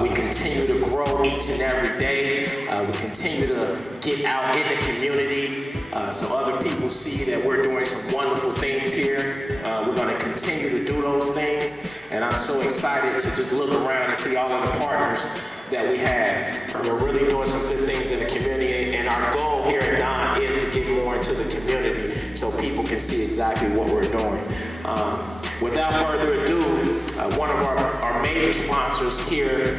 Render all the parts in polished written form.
We continue to grow each and every day. We continue to get out in the community so other people see that we're doing some wonderful things here. We're going to continue to do those things, and I'm so excited to just look around and see all of the partners that we have. We're really doing some good things in the community, and our goal here at Don is to get more into the community so people can see exactly what we're doing. Without further ado, one of our major sponsors here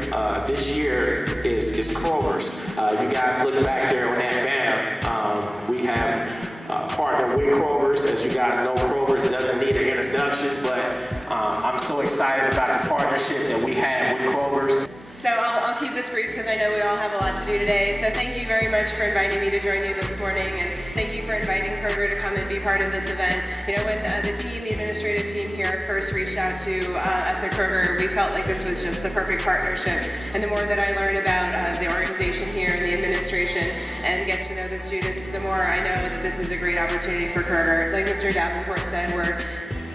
this year is Kroger's. You guys look back there on that banner. We have partnered with Kroger's. As you guys know, Kroger's doesn't need an introduction, but I'm so excited about the partnership that we have with Kroger's. So I'll keep this brief because I know we all have a lot to do today. So thank you very much for inviting me to join you this morning, and thank you for inviting Kroger to come and be part of this event. You know, when the administrative team here first reached out to us at Kroger, we felt like this was just the perfect partnership. And the more that I learn about the organization here and the administration and get to know the students, the more I know that this is a great opportunity for Kroger. Like Mr. Davenport said,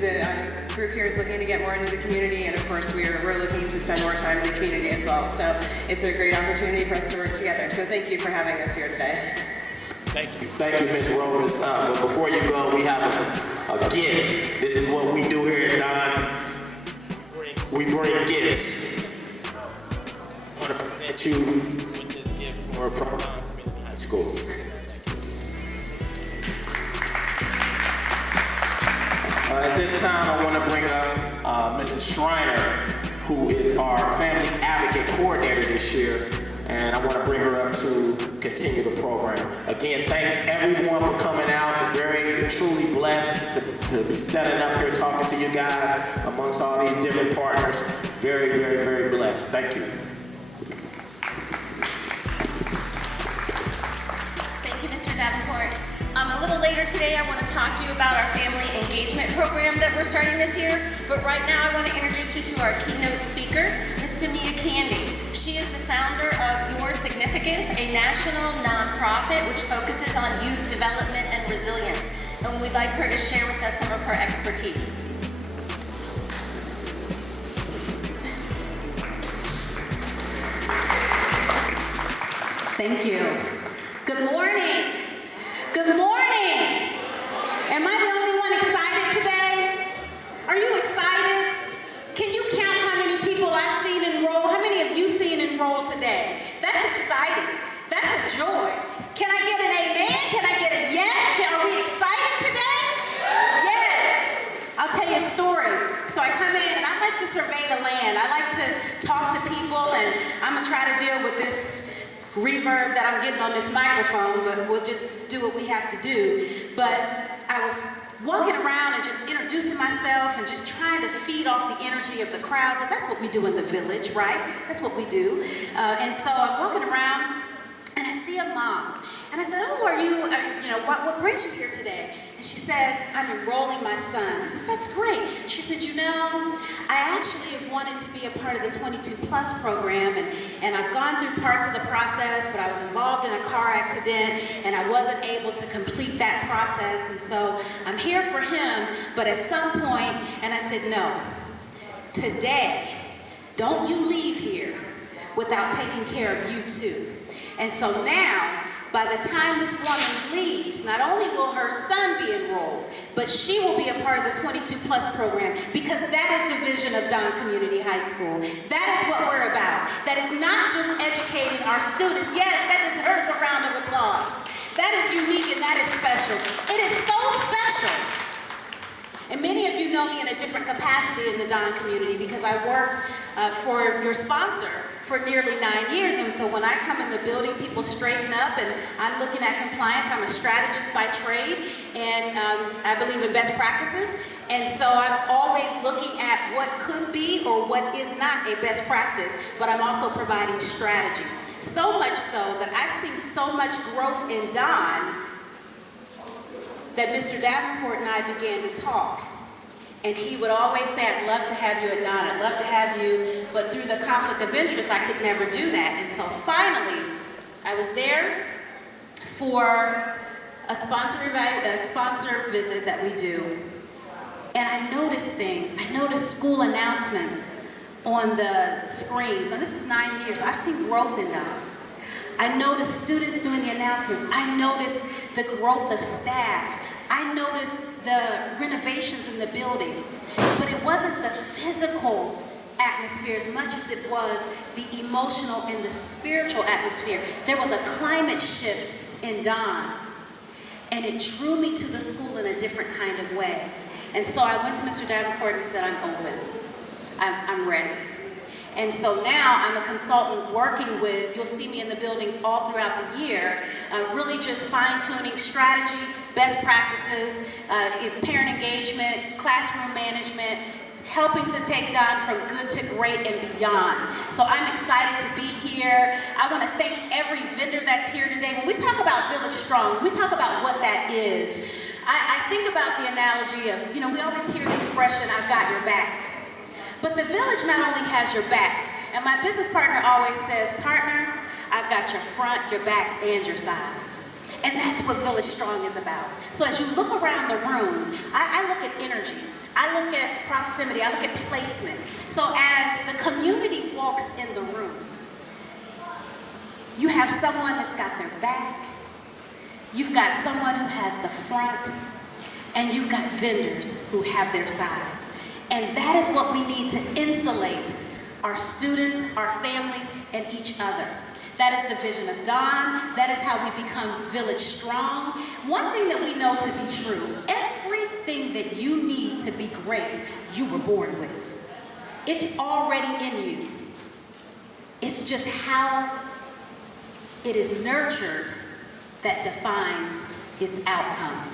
the group here is looking to get more into the community, and of course we're looking to spend more time in the community as well. So it's a great opportunity for us to work together. So thank you for having us here today. Thank you. Thank you, Ms. Rovers. But before you go, we have a gift. This is what we do here at Don. We bring gifts. I want to present you with this gift from Don Community High School. At this time, I want to bring up Mrs. Schreiner, who is our Family Advocate Coordinator this year, and I want to bring her up to continue the program. Again, thank everyone for coming out. Very, truly blessed to be standing up here talking to you guys amongst all these different partners. Very, very, very blessed. Thank you. Thank you, Mr. Davenport. A little later today, I want to talk to you about our family engagement program that we're starting this year. But right now, I want to introduce you to our keynote speaker, Ms. Tamia Candy. She is the founder of Your Significance, a national nonprofit which focuses on youth development and resilience. And we'd like her to share with us some of her expertise. Thank you. Good morning. Good morning. Am I the only one excited today? Are you excited? Can you count how many people I've seen enroll? How many of you seen enroll today? That's exciting. That's a joy. Can I get an amen? Can I get a yes? Are we excited today? Yes. I'll tell you a story. So I come in and I like to survey the land. I like to talk to people, and I'm gonna try to deal with this reverb that I'm getting on this microphone, but we'll just do what we have to do. But I was walking around and just introducing myself and just trying to feed off the energy of the crowd, because that's what we do in the village, right? That's what we do. And so I'm walking around and I see a mom. And I said, oh, what brings you here today? And she says, I'm enrolling my son. I said, that's great. She said, I actually have wanted to be a part of the 22 Plus program, and I've gone through parts of the process, but I was involved in a car accident, and I wasn't able to complete that process, and so I'm here for him, but at some point, and I said, no, today, don't you leave here without taking care of you too. And so now, by the time this woman leaves, not only will her son be enrolled, but she will be a part of the 22 Plus program, because that is the vision of Don Community High School. That is what we're about. That is not just educating our students. Yes, that deserves a round of applause. That is unique and that is special. It is so special. And many of you know me in a different capacity in the Don community, because I worked for your sponsor for nearly 9 years. And so when I come in the building, people straighten up, and I'm looking at compliance. I'm a strategist by trade, and I believe in best practices. And so I'm always looking at what could be or what is not a best practice, but I'm also providing strategy. So much so that I've seen so much growth in Don that Mr. Davenport and I began to talk. And he would always say, I'd love to have you at Don, I'd love to have you, but through the conflict of interest, I could never do that. And so finally, I was there for a sponsor visit that we do. And I noticed things. I noticed school announcements on the screens, and this is 9 years, I've seen growth in Don. I noticed students doing the announcements. I noticed the growth of staff. I noticed the renovations in the building. But it wasn't the physical atmosphere as much as it was the emotional and the spiritual atmosphere. There was a climate shift in Don, and it drew me to the school in a different kind of way. And so I went to Mr. Davenport and said, I'm open. I'm ready. And so now I'm a consultant working with, you'll see me in the buildings all throughout the year, really just fine-tuning strategy, best practices, parent engagement, classroom management, helping to take Don from good to great and beyond. So I'm excited to be here. I want to thank every vendor that's here today. When we talk about Village Strong, we talk about what that is. I think about the analogy of, we always hear the expression, I've got your back. But the village not only has your back, and my business partner always says, partner, I've got your front, your back, and your sides. And that's what Village Strong is about. So as you look around the room, I look at energy. I look at proximity. I look at placement. So as the community walks in the room, you have someone that's got their back, you've got someone who has the front, and you've got vendors who have their sides. And that is what we need to insulate our students, our families, and each other. That is the vision of Don. That is how we become Village Strong. One thing that we know to be true, everything that you need to be great, you were born with. It's already in you. It's just how it is nurtured that defines its outcome.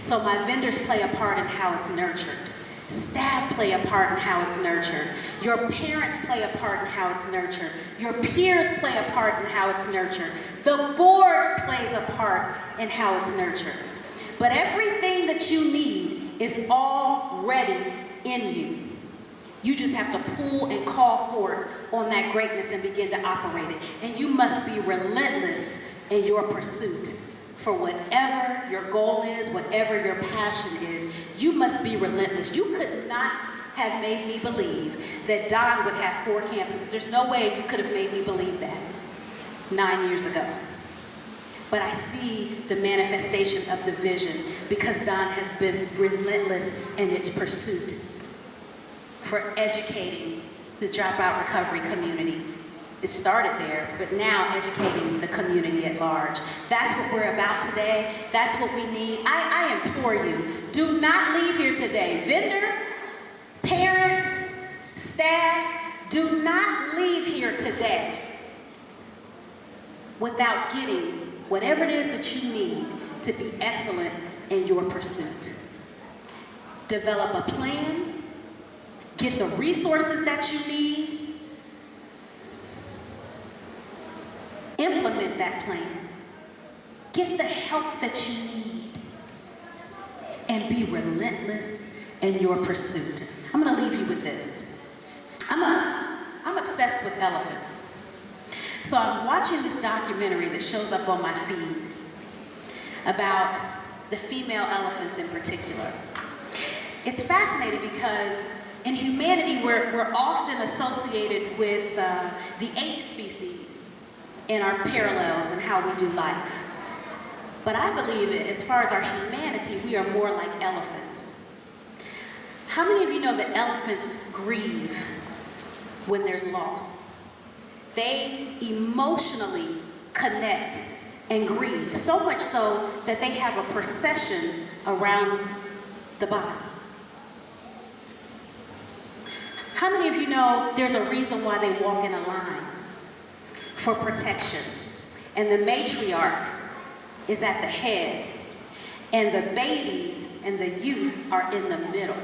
So my vendors play a part in how it's nurtured. Staff play a part in how it's nurtured. Your parents play a part in how it's nurtured. Your peers play a part in how it's nurtured. The board plays a part in how it's nurtured. But everything that you need is already in you. You just have to pull and call forth on that greatness and begin to operate it. And you must be relentless in your pursuit. For whatever your goal is, whatever your passion is, you must be relentless. You could not have made me believe that Don would have 4 campuses. There's no way you could have made me believe that 9 years ago. But I see the manifestation of the vision because Don has been relentless in its pursuit for educating the dropout recovery community. It started there, but now educating the community at large. That's what we're about today. That's what we need. I implore you, do not leave here today. Vendor, parent, staff, do not leave here today without getting whatever it is that you need to be excellent in your pursuit. Develop a plan, get the resources that you need, implement that plan. Get the help that you need. And be relentless in your pursuit. I'm going to leave you with this. I'm obsessed with elephants. So I'm watching this documentary that shows up on my feed about the female elephants in particular. It's fascinating because in humanity, we're often associated with the ape species in our parallels and how we do life. But I believe as far as our humanity, we are more like elephants. How many of you know that elephants grieve when there's loss? They emotionally connect and grieve, so much so that they have a procession around the body. How many of you know there's a reason why they walk in a line? For protection. And the matriarch is at the head, and the babies and the youth are in the middle.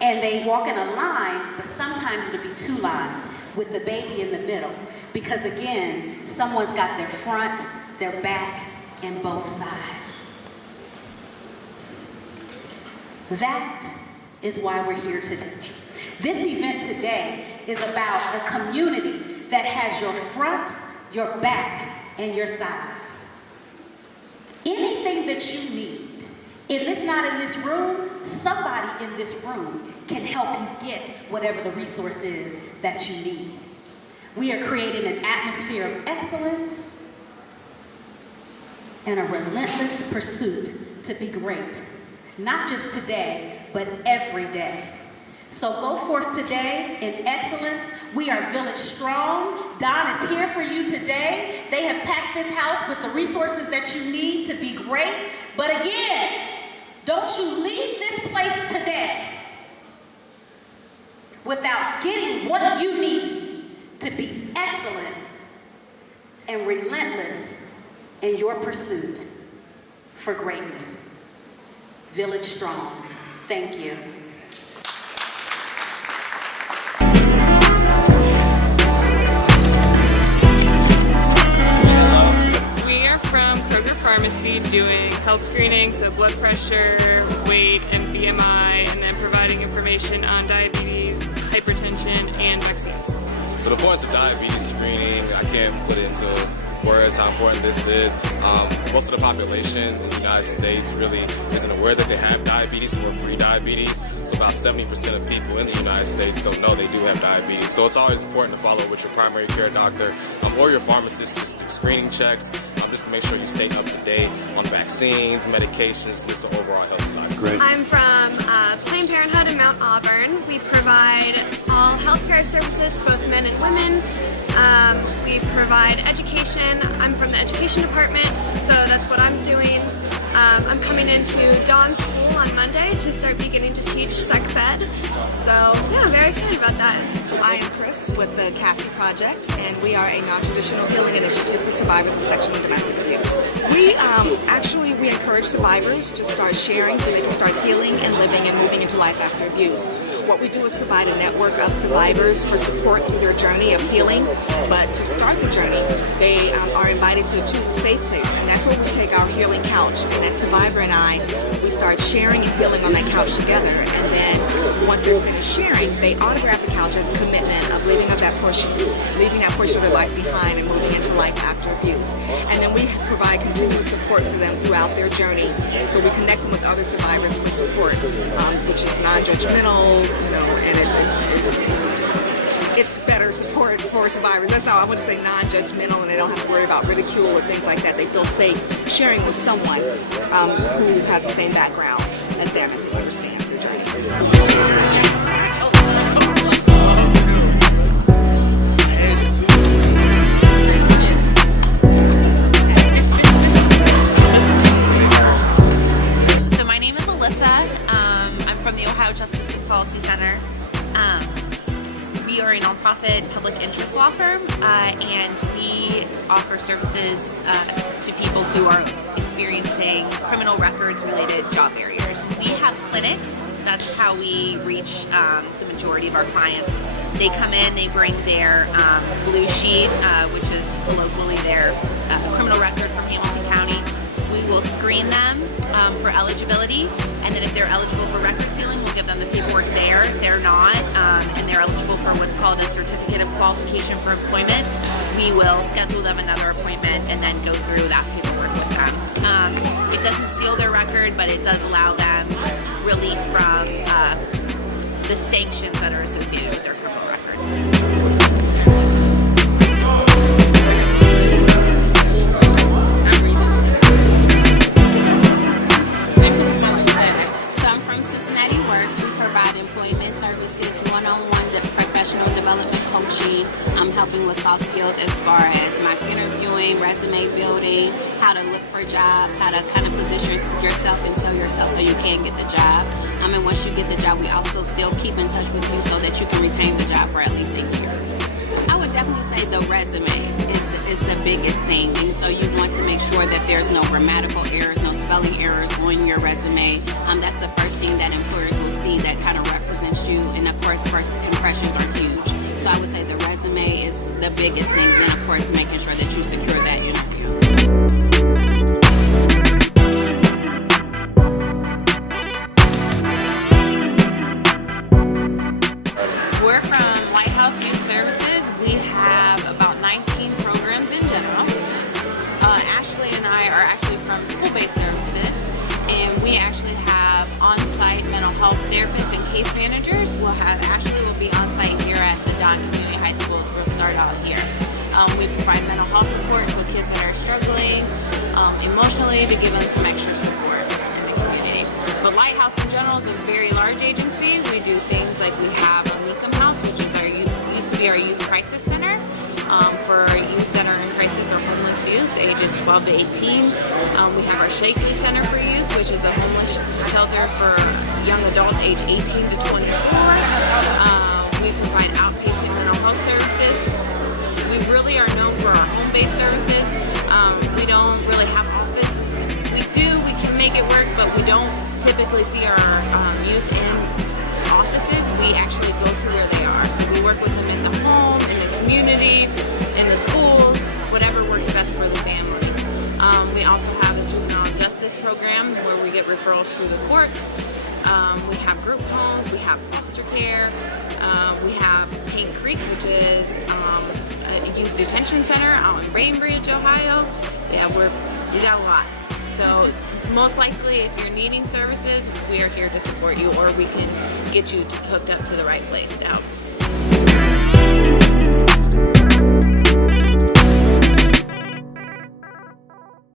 And they walk in a line, but sometimes it'll be 2 lines with the baby in the middle. Because again, someone's got their front, their back, and both sides. That is why we're here today. This event today is about a community that has your front, your back, and your sides. Anything that you need, if it's not in this room, somebody in this room can help you get whatever the resource is that you need. We are creating an atmosphere of excellence and a relentless pursuit to be great, not just today, but every day. So go forth today in excellence. We are Village Strong. Don is here for you today. They have packed this house with the resources that you need to be great. But again, don't you leave this place today without getting what you need to be excellent and relentless in your pursuit for greatness. Village Strong. Thank you. Pharmacy doing health screenings, so blood pressure, weight, and BMI, and then providing information on diabetes, hypertension, and vaccines. So the importance of diabetes screening, I can't put it into words how important this is. Most of the population in the United States really isn't aware that they have diabetes or pre-diabetes. So about 70% of people in the United States don't know they do have diabetes. So it's always important to follow with your primary care doctor or your pharmacist just do screening checks, just to make sure you stay up to date on vaccines, medications, just an overall healthy lifestyle. Great. I'm from Planned Parenthood in Mount Auburn. We provide all healthcare services to both men and women. We provide education. I'm from the education department, so that's what I'm doing. I'm coming into Dawn School on Monday to start beginning to teach sex ed. So yeah, I'm very excited about that. I am Chris with the Cassie Project, and we are a non-traditional healing initiative for survivors of sexual and domestic abuse. We encourage survivors to start sharing so they can start healing and living and moving into life after abuse. What we do is provide a network of survivors for support through their journey of healing, but to start the journey, they are invited to choose a safe place, and that's where we take our healing couch, and that survivor and I, we start sharing and healing on that couch together, and then once they're finished sharing, they autograph the couch as a commitment of leaving that portion of their life behind and moving into life after abuse. And then we provide continuous support for them throughout their journey. So we connect them with other survivors for support, which is non-judgmental, and it's better support for survivors. That's how I want to say, non-judgmental, and they don't have to worry about ridicule or things like that. They feel safe sharing with someone who has the same background as them and who understands their journey. Policy Center. We are a nonprofit public interest law firm, and we offer services to people who are experiencing criminal records related job barriers. We have clinics. That's how we reach the majority of our clients. They come in, they bring their blue sheet, which is colloquially their criminal record from Hamilton County. We will screen them for eligibility, and then if they're eligible for record sealing, we'll give them the paperwork there. If they're not, and they're eligible for what's called a certificate of qualification for employment, we will schedule them another appointment and then go through that paperwork with them. It doesn't seal their record, but it does allow them relief from the sanctions that are associated with their criminal record. I'm helping with soft skills as far as my interviewing, resume building, how to look for jobs, how to kind of position yourself and sell yourself so you can get the job. And once you get the job, we also still keep in touch with you so that you can retain the job for at least a year. I would definitely say the resume is the biggest thing. And so you want to make sure that there's no grammatical errors, no spelling errors on your resume. That's the first thing that employers will see that kind of represents you. And of course, first impressions are huge. So I would say the resume is the biggest thing, then of course making sure that you secure that interview. We're from Lighthouse Youth Services. We have about 19 programs in general. Ashley and I are actually from School-Based Services, and we we actually have on-site mental health therapists and case managers. We'll be on-site here at the Don Community High Schools. We'll start out here. We provide mental health support for kids that are struggling emotionally to give them some extra support in the community. But Lighthouse in general is a very large agency. We do things like we have a Meekum House, which is used to be our youth crisis center for youth that are in crisis or homeless youth, ages 12 to 18. We have our Shaky Center for Youth, which is a homeless shelter for young adults age 18 to 24. We provide outpatient mental health services. We really are known for our home-based services. We don't really have offices. We can make it work, but we don't typically see our youth in offices. We actually go to where they are. So we work with them in the home, in the community, in the schools, whatever works best for the family. We also have a juvenile justice program where we get referrals through the courts. We have group homes, we have foster care, we have Paint Creek, which is a youth detention center out in Bainbridge, Ohio. Yeah, we got a lot. So most likely, if you're needing services, we are here to support you, or we can get you hooked up to the right place now.